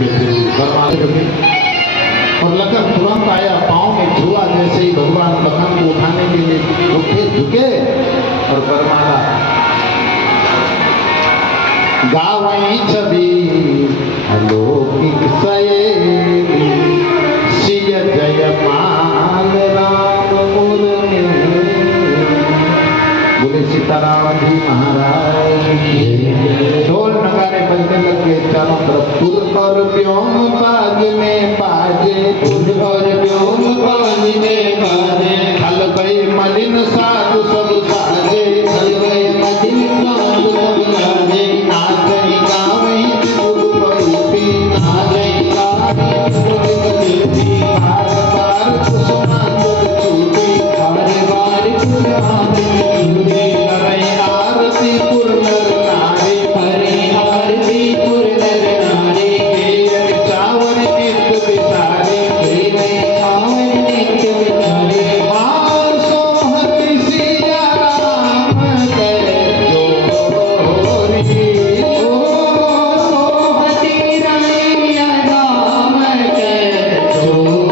के फिर बरमाले लगे और लखन तुरंत आया, पाँव में छुआ। जैसे ही भगवान लखन को उठाने के लिए उठे झुके और बरमाला गावई छवि अलौकिक सयेली सिय जयमाल राम मुरली। बोले सीताराम जी महाराज की। ढोल नगारे बजने लगे चारों तरफ। पुर और व्योम बाज में बाजे, पुर और व्योम बाज में बाजे। हल गए मलिन साधु सब साजे, हल गए मलिन साधु सब साजे। नाचई गावई पुर परुती, नाचई गावई पुर परुती। बार बार कुसुमांचल छूटी, बार बार कुसुमांचल छूटी। हरे आरती पुर नर नारी, हरे आरती पुर नर नारी। केयर चावर नित्य बिचारी, केयर चावर नित्य बिचारी। हार सोहत सिया राम कर जोरी, ओ सोहती रानिया राम कर जोरी।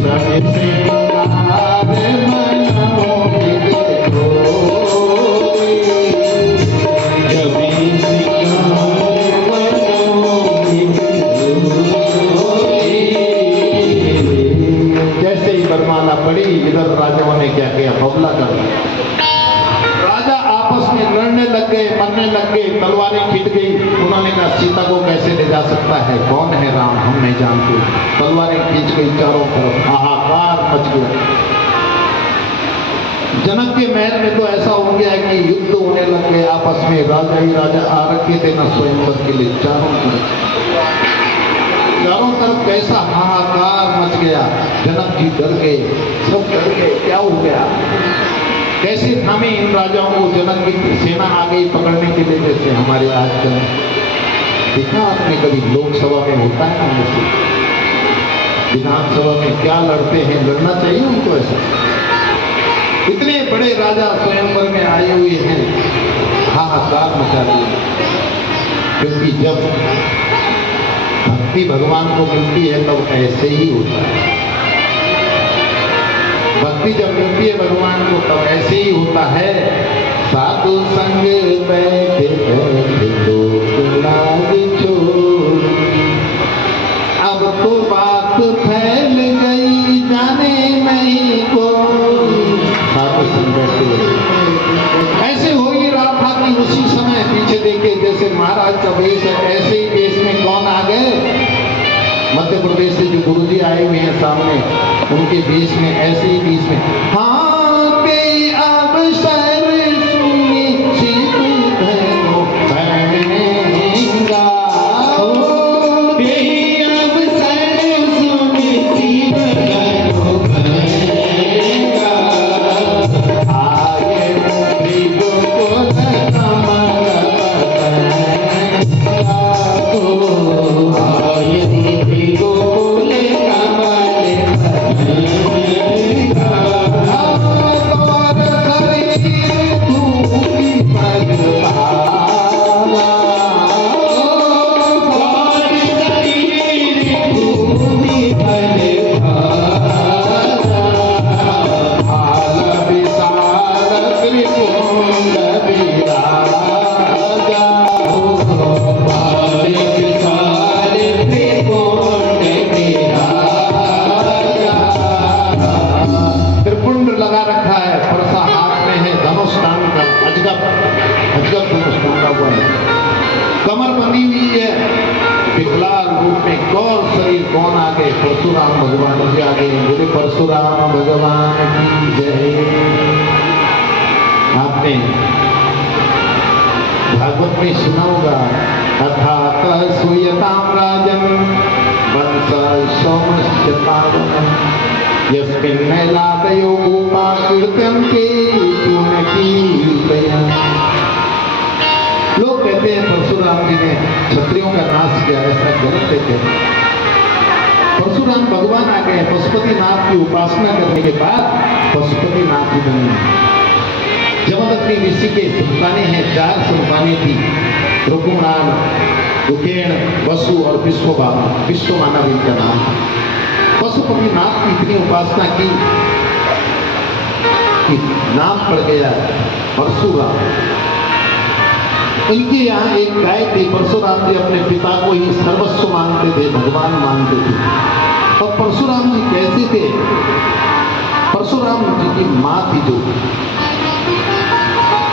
सब सिंगार मनमोहित जोरी, जबी सिंगार मनमोहित जोरी। जैसे ही बरमाला पड़ी, इधर राजाओं ने क्या किया, बबला कर दिया। राजा आपस में लड़ने लग गए, मरने लग गए, तलवारें खिंच गई। उन्होंने कहा सीता को कैसे ले जा सकता है, कौन है राम, हम नहीं जानते। तलवारें खींच गई चारों तरफ, हाहाकार मच गया। जनक के महल में तो ऐसा हो गया कि युद्ध होने लग गए आपस में। राजा ही राजा आ रखे थे न स्वयंवर के लिए। चारों तरफ कैसा हाहाकार मच गया। जनक जी डर गए, सब डर गए, क्या हो गया, कैसे थामे इन राजाओं को। जनक की सेना आ गई पकड़ने के लिए, जैसे हमारे आजकल देखा आपने कभी लोकसभा में होता है ना, ऐसे विधानसभा में क्या लड़ते हैं, लड़ना चाहिए उनको ऐसा। इतने बड़े राजा स्वयंवर में आए हुए हैं, हाहाकार मचा दिया। क्योंकि जब भक्ति भगवान को मिलती है तब ऐसे ही होता है। भक्ति जब मिलती है भगवान को तब ऐसे ही होता है। साधु संग बैठे बैठे लोग लाज छोड़, अब तो बात फैल गई जाने नहीं को। साधु संग बैठे ऐसे हो ही रहा था कि उसी समय पीछे देखे जैसे महाराज का वेश है, ऐसे ही वेश में कौन आ गए, मध्य प्रदेश से जो गुरुजी आए हुए हैं सामने, उनके बीच में ऐसे ही बीच में हाँ के अवसर सुनी शिव धनो भैंगा, के अवसर सुनी शिव धनो भैंगा। आए त्रिगुण कमल पतंगा, आए त्रिगुण कमल पतंगा। त्रिपुंड लगा रखा है, परसा हाथ में है, धनुष टांग का, अजगर धनुष टांगा हुआ है, कमर बंधी हुई है, विकलांग रूप में गौर शरीर। कौन आ गए, परशुराम भगवान जी आ गए। बोले परशुराम भगवान की जय। आपने भागवत में सुना होगा, अथात सूयताम राजन वंश सोमस्य पावनम, यस्मिन्नैलादयो गोपा कीर्तन्ते पुण्य कीर्तया। लोग कहते हैं परशुराम जी ने क्षत्रियों का नाश किया, ऐसा गलत है। परशुराम भगवान आ गए, पशुपतिनाथ की उपासना करने के बाद पशुपतिनाथ जी बने। जमदग्नि ऋषि के संतानें हैं, 4 संतानें थी, रघुनाथ, गुकेण, वसु और विश्वमानव इनका नाम था। पशुपतिनाथ की इतनी उपासना की कि नाम पड़ गया परशुराम। उनके यहाँ एक गाय थी। परशुराम जी अपने पिता को ही सर्वस्व मानते थे, भगवान मानते थे। और परशुराम जी कैसे थे? परशुराम जी की माँ थी जो,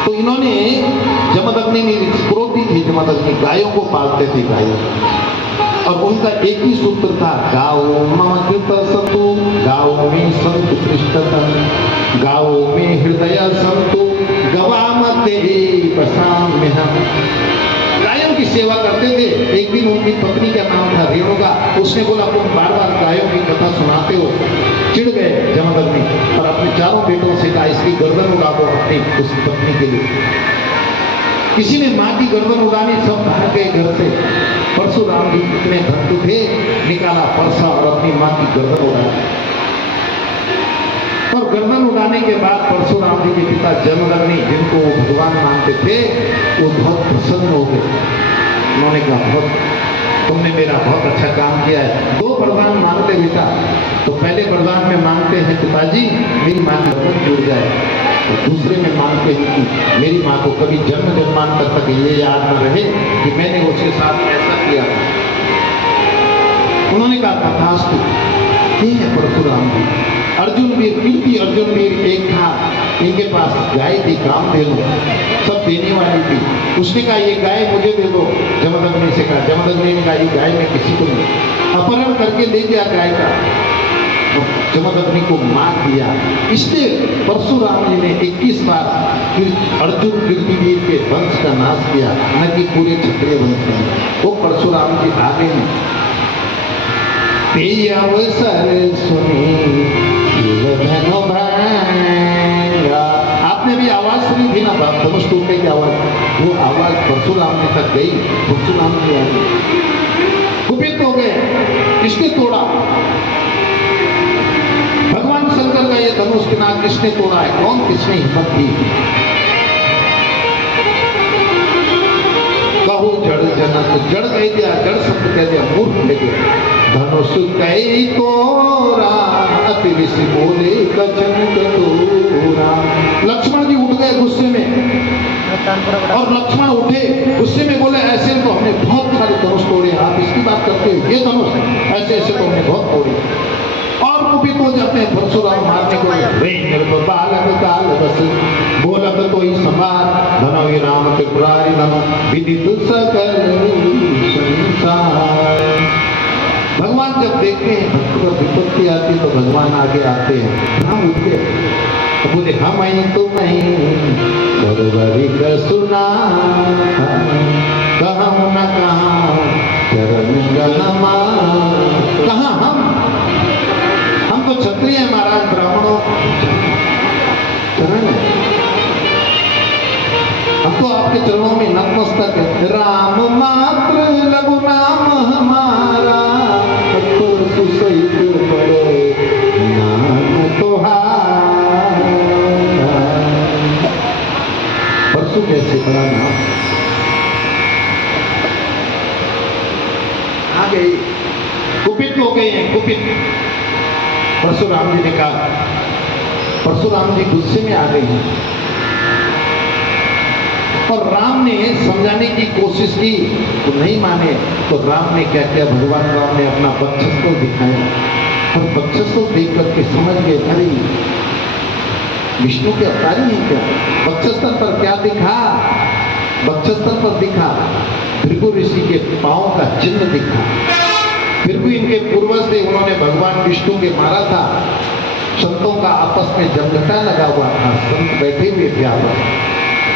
तो इन्होंने जमदग्नि में क्रोधी थी। जमदग्नि गायों को पालते थे, गायों, और उनका एक ही सूत्र था, गाओ मम कृत सतु, गाओ में संतु पृष्ठतम, गाओ में हृदय संतु, गवामते पसाम्यहम्। गायों की सेवा करते थे। एक दिन उनकी पत्नी का नाम था रेणुका। उसने बोला, तुम बार बार गायों की कथा सुनाते हो। चिढ़ गए जमदग्नि और अपने चारों बेटों से कहा, इसकी गर्दन उड़ा दो अपनी उस पत्नी के लिए। किसी ने माँ की गर्दन उड़ानी, सब भाग गए घर से। परशुराम जी इतने भक्त थे, निकाला परसा और अपनी माँ की गर्दन उड़ाई। और गर्दन उड़ाने के बाद परशुराम जी के पिता जमदग्नि, जिनको वो भगवान मानते थे, वो बहुत प्रसन्न हो गए। उन्होंने कहा, बहुत तुमने मेरा बहुत अच्छा काम किया है। 2 वरदान मांगते बेटा। तो पहले वरदान में मांगते हैं, पिताजी मेरी माँ की गर्दन जुड़ जाए। और दूसरे में मांगते हैं कि मेरी माँ को कभी जन्म जन्मांतर तक ये याद न रहे कि मैंने उसके साथ ऐसा किया था। उन्होंने कहा, तथास्तु। ये है परशुराम जी। अर्जुन वीर, कीर्ति अर्जुन वीर एक था, इनके पास गाय थी, कामधेनु, सब देने वाली थी। उसने कहा, ये गाय मुझे दे दो। जमदग्नि से कहा, जमदग्नि ने कहा, ये गाय मैं किसी को नहीं। अपहरण करके ले गया गाय का, जमदग्नि को मार दिया। इसलिए परशुराम जी ने 21 बार अर्जुन कीर्तिवीर के वंश का नाश किया, न कि पूरे क्षत्रिय वंश का। वो परशुराम जी आगे हैं। ते अवसर सुनी शिवधनु भंगा। आपने भी आवाज सुनी थी ना, धनुष टूटने की आवाज, वो आवाज परशुराम जी तक गई। परशुराम जी आए, कुपित हो गए, किसने तोड़ा? भगवान शंकर का ये धनुष किनार किसने तोड़ा है? कौन, किसने हिम्मत दी? कहू जड़ जनक, जड़ कह दिया, जड़ शब्द कह दिया, मूर्ख कह दिया। धनुष कई तोरा अति ऋषि बोले गजन कटोरा। लक्ष्मण जी उठ गए गुस्से में, और लक्ष्मण उठे गुस्से में, बोले ऐसे तो हमने बहुत सारे धनुष तोड़े, आप इसकी बात करते हो? ये धनुष ऐसे ऐसे तो हमने बहुत तोड़े। और कुपित हो जाते हैं, परशुराम मारने को बालक काल बस बोलत तो ही समार, धनवी राम त्रिपुरारी नम विदित सकल संसार। भगवान जब देखते हैं भक्त पर विपत्ति आती तो भगवान आगे आते हैं। हम उठ गए, बोले, हम आई तो नहीं बरबरी का सुना, कहूँ न कहाँ चरण गनमा। कहाँ हम तो क्षत्रिय हैं महाराज, ब्राह्मणों चरण है, हम तो आपके चरणों में नतमस्तक है। राम मात्र लघु नाम हमारा, सहित पड़े नाम तोहारा। परसों कैसे बड़ा नाम आ गई। कुपित हो गए हैं, कुपित। परशुराम जी ने कहा, परशुराम जी गुस्से में आ गए हैं। और राम ने समझाने की कोशिश की तो नहीं माने। तो राम ने क्या किया? भगवान राम ने अपना वक्षस्थल दिखाया, और वक्षस्थल देख करके समझ गए, अरे विष्णु के अवतारी हैं क्या? वक्षस्थल पर क्या दिखा? वक्षस्थल पर दिखा भृगु ऋषि के पांव का चिन्ह दिखा। भृगु इनके पूर्वज थे, उन्होंने भगवान विष्णु के मारा था। संतों का आपस में जमघटा लगा हुआ था, संत बैठे हुए थे आपस।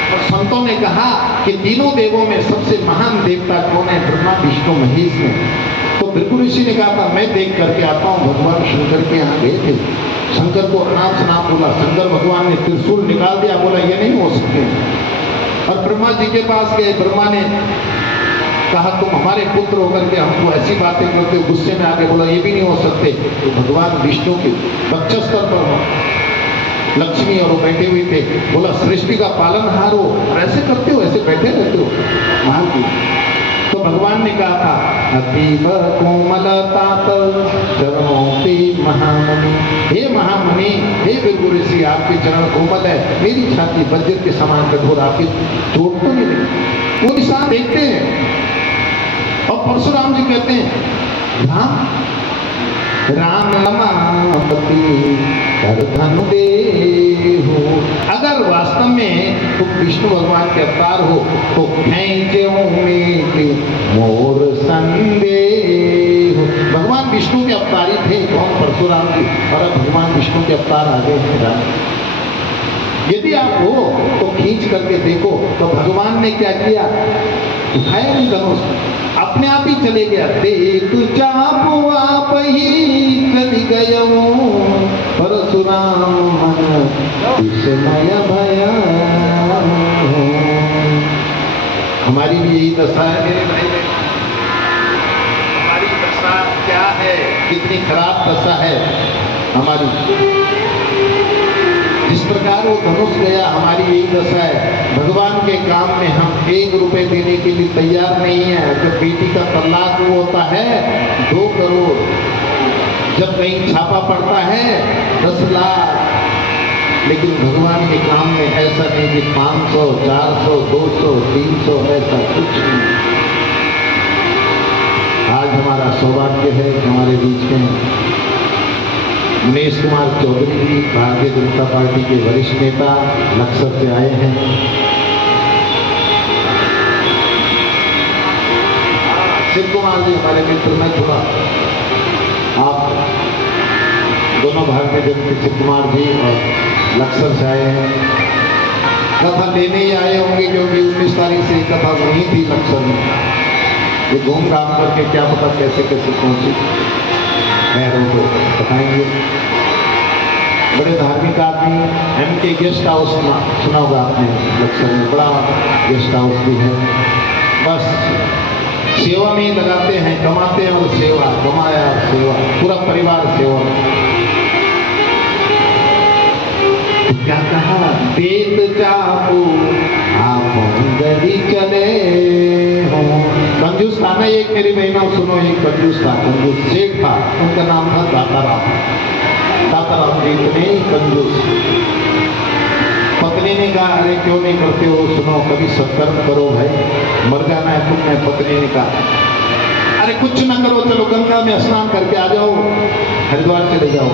और संतों ने कहा कि तीनों देवों में सबसे महान देवता कौन है? ब्रह्मा विष्णु महेश में। तो भृगु ऋषि ने कहा था, मैं देख करके आता हूँ। भगवान शंकर के यहाँ गए थे, शंकर को अनाप शनाप बोला। शंकर भगवान ने त्रिशूल निकाल दिया, बोला ये नहीं हो सकते। और ब्रह्मा जी के पास गए, ब्रह्मा ने कहा तुम हमारे पुत्र होकर के हमको ऐसी बातें करते हो। गुस्से में आके बोला ये भी नहीं हो सकते। तो भगवान विष्णु के वक्षस्थल पर लक्ष्मी और वो बैठे हुए थे, बोला सृष्टि का पालनहार हो और ऐसे करते हो, ऐसे बैठे रहते हो महान की। तो भगवान भगवान ने कहा था अतीब कोमलता चरणों की महामुनि, हे महामुनि, हे बिल्कुल ऋषि, आपके चरण कोमल है, मेरी छाती वज्र के समान कठोर, आपकी चोट तो नहीं लगी। वो निशान देखते हैं और परशुराम जी कहते हैं राम रमापति कर धनु देहु, अगर वास्तव में तुम विष्णु भगवान के अवतार हो तो मोर संदेह। भगवान विष्णु के अवतारी थे कौन? परशुराम जी, और अब भगवान विष्णु के अवतार आगे हैं। यदि आप हो तो खींच करके देखो, तो भगवान ने क्या किया? उठाया नहीं धनुष, अपने आप ही चले गया। देख चापो आप ही चल गयो परशुराम विस्मय भया। हमारी भी यही दशा है मेरे भाई बहन। हमारी दशा क्या है? कितनी खराब दशा है हमारी। जिस प्रकार वो धनुष गया, हमारी यही दशा है। भगवान के काम में हम 1 रुपए देने के लिए तैयार नहीं है। जब बेटी का तलाक वो होता है 2 करोड़, जब कहीं छापा पड़ता है 10 लाख, लेकिन भगवान के काम में ऐसा नहीं कि 500, 400, 200, 300, ऐसा कुछ नहीं। आज हमारा सौभाग्य है, हमारे बीच में उमेश कुमार चौधरी जी, भारतीय जनता पार्टी के वरिष्ठ नेता, लक्सर से आए हैं। शिव कुमार जी हमारे मित्र, में थोड़ा आप दोनों भारतीय जनता, शिव कुमार जी और लक्सर से आए हैं। कथा लेने ही आए होंगे क्योंकि 19 तारीख से कथा वहीं थी लक्सर में। ये घूम घाम करके क्या पता कैसे कैसे पहुंची, खैर को बताएंगे। बड़े धार्मिक आदमी, MK गेस्ट हाउस सुना होगा आपने, लक्सर में बड़ा गेस्ट हाउस भी है। बस सेवा में ही लगाते हैं, कमाते हैं और सेवा, कमाया और सेवा, पूरा परिवार सेवा। क्या कहा? देत चापू आप गली चले हो। कंजूस था ना एक, मेरी बहनों सुनो, एक कंजूस था, कंजूस सेठ था, उनका नाम था दाताराम। दाताराम जी इतने कंजूस। पत्नी ने कहा अरे क्यों नहीं करते हो, सुनो कभी सत्कर्म करो भाई, मर जाना है तुमने। पत्नी ने कहा अरे कुछ ना करो, चलो गंगा में स्नान करके आ जाओ, हरिद्वार चले जाओ।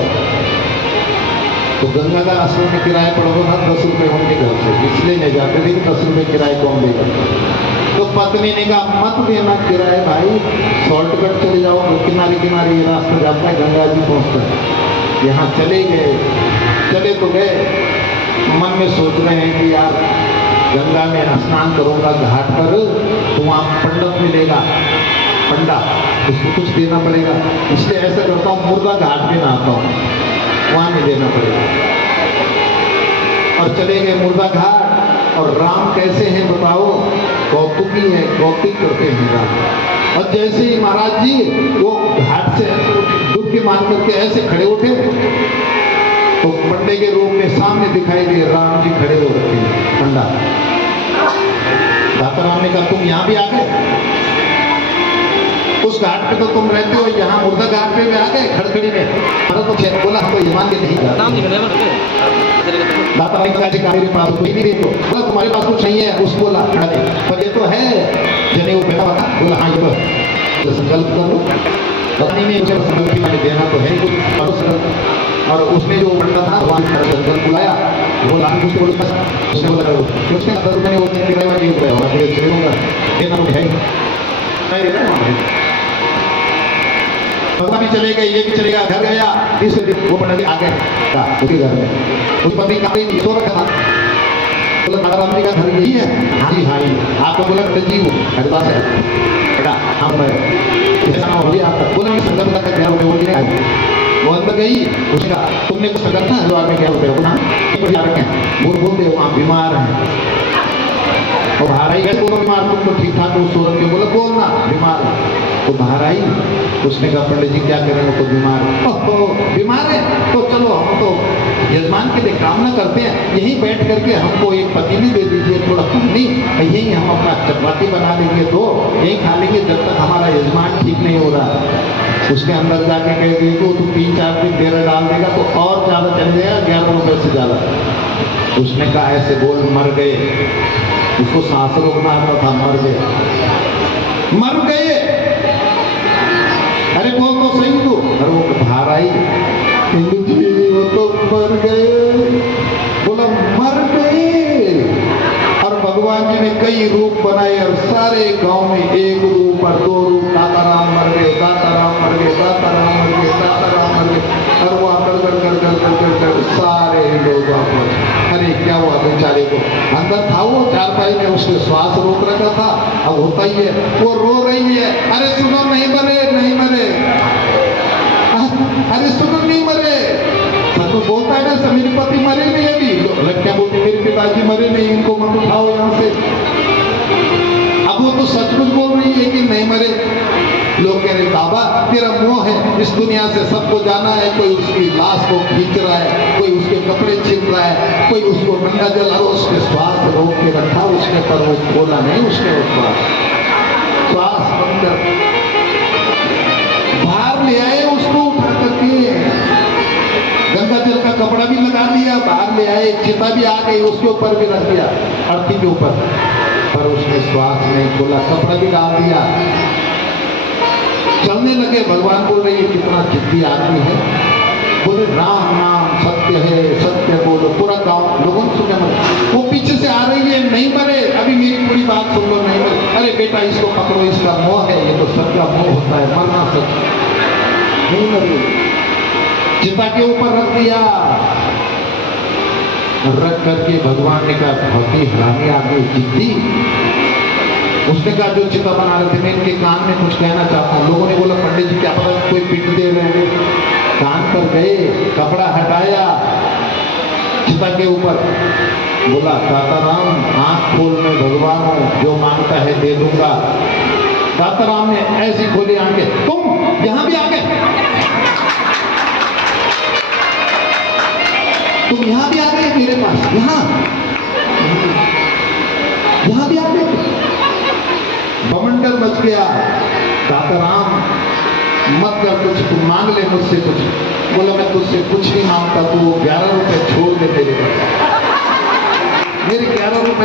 तो गंगा का स्नान में किराया पड़ोगे ना 10 रुपए उनके घर से, इसलिए नहीं जाते थे कि 10 रुपए किराए कौन देगा। तो पत्नी ने कहा मत देना किराए भाई, शॉर्टकट चले जाओ, किनारे किनारे ये रास्ता जाता है, गंगा जी पहुंचता है। यहाँ चले गए, चले तो गए, मन में सोच रहे हैं कि यार गंगा में स्नान करूंगा घाट पर तो वहाँ पंडित मिलेगा, पंडा, उसको कुछ देना पड़ेगा, इसलिए ऐसा करता हूँ मुर्दा घाट में नहाता हूँ, वहाँ नहीं देना पड़ेगा। और चले गए मुर्दा घाट। और राम कैसे हैं बताओ? कौतुकी है, कौतुक करते हैं राम। और जैसे ही महाराज जी वो घाट से डुबकी मार करके ऐसे खड़े उठे तो पंडे के रूप में सामने दिखाई दिए राम जी खड़े हो रखे हैं, पंडा। दाताराम ने कहा तुम यहाँ भी आ गए? उस घाट पे तो तुम रहते हो, यहाँ मुर्दा घाट पे भी आ गए खड़खड़ी में? अरे तो बोला हम तो ईमान के नहीं जाते। दाताराम ने कहा मेरे पास कोई नहीं, देखो बोला तुम्हारे पास कुछ नहीं है, उसको बोला पर ये तो है जने वो बेटा बता, बोला हाँ ये तो संकल्प कर लो। पता नहीं मुझे संकल्प की मैंने देना तो है कुछ। और उसने जो पंडा था वहाँ संकल्प बुलाया, वो लाख उसने बोला, उसने बोला उसने 10 रुपये वो किराया में 1 रुपया होगा, फिर चलेगा देना तो है। भगवान भी चले गए, ये भी चलेगा, घर गया, तीसरे दिन वो पंडित आ गए उसके घर में। उस पत्नी का सो रखा था, बोला दाताराम जी का घर यही है? हाँ जी हाँ जी। आपको बोला पंडित जी मेरे पास है बेटा, हम ऐसा हो गया आपका। बोला मैं संकल्प करके गया वो नहीं, वो अंदर गई, उसने कहा तुमने कुछ संकल्प ना हरिद्वार में क्या होते हो ना, बोलते वहाँ बीमार हैं और बाहर आई गए, दोनों बीमार, तुम तो ठीक ठाक हो, सो रखे, बोला बोलना बीमार है। तो बाहर बाहर आई। उसने कहा पंडित जी क्या करें, वो तो बीमार है। ओहो बीमार है तो चलो हम तो यजमान के लिए कामना करते हैं, यहीं बैठ करके हमको एक पतीली दे दीजिए, थोड़ा पानी, यहीं हम अपना चपाती बना लेंगे, दो यहीं खा लेंगे जब तक हमारा यजमान ठीक नहीं हो रहा। उसके अंदर जाके कह गई तो 3-4 दिन डेरा डाल देगा तो और ज्यादा चल जाएगा, 11 रुपए से ज्यादा। उसने कहा ऐसे बोल मर गए, उसको सांस रोकना आता था, मर गए मर गए। अरे बोल तो सही तू। अरे वो बाहर आई, वो तो मर गए। बोला मर गए। और भगवान जी ने कई रूप बनाए और सारे गांव में एक रूप और 2 रूप, दाताराम मर गए, दाताराम मर गए, दाताराम मर गए, दाताराम मर गए। और वो कर सारे लोग वापस। अरे क्या हुआ बेचारे को, अंदर था वो चारपाई में, उसने श्वास रोक रखा था, अब होता ही है, वो रो रही है। अरे सुनो नहीं मरे, नहीं मरे, अरे सुनो नहीं मरे। तो बोलता है ना मेरे पति मरे नहीं अभी, लड़कियां बोलती मेरे पिताजी मरे नहीं, इनको मत उठाओ यहाँ से। अब वो तो सचमुच बोल रही है कि नहीं मरे। लोग कह रहे बाबा तेरा मोह है, इस दुनिया से सबको जाना है, कोई उसकी लाश को खींच रहा है, कोई उसके कपड़े छीन रहा है, कोई उसको गंगा जल, और उसके श्वास रोक के रखा उसने, पर वो खोला नहीं उसने, श्वास बंद कर बाहर ले आए उसको उठा करके, गंगा जल का कपड़ा भी लगा दिया, बाहर ले आए, चिता भी आ गई, उसके ऊपर भी रख दिया, अर्थी के ऊपर, पर उसने श्वास नहीं खोला, कपड़ा भी डाल दिया, चलने लगे। भगवान बोल रहे कितना जिद्दी आदमी है, बोले राम नाम सत्य है, सत्य बोलो। पूरा गांव लोगों ने सुना, वो पीछे से आ रही है, नहीं मरे, अभी मेरी पूरी बात सुन लो, नहीं मरे। अरे बेटा इसको पकड़ो, इसका मोह है, ये तो सबका मोह होता है, मरना सच नहीं मरे। चिता के ऊपर रख दिया, रख करके भगवान ने कहा बहुत ही हरामी आगे जिद्दी। उसने कहा जो चिता बना रहे थे मैं इनके कान में कुछ कहना चाहता हूँ। लोगों ने बोला पंडित जी क्या पता कोई पिट दे रहे हैं। कान पर गए, कपड़ा हटाया चिता के ऊपर, बोला दाताराम आंख खोल में भगवान हूँ, जो मांगता है दे दूंगा। दाताराम ने ऐसी खोली आंखें, तुम यहां भी आ गए, तुम यहां भी आ गए मेरे पास, यहां भी आ गए। बमंडल मच गया। दाताराम मत कर कुछ, तुम मांग ले मुझसे कुछ। बोला मैं तुझसे कुछ नहीं मांगता, तू 11 रुपए छोड़ दे मेरे 11 रुपए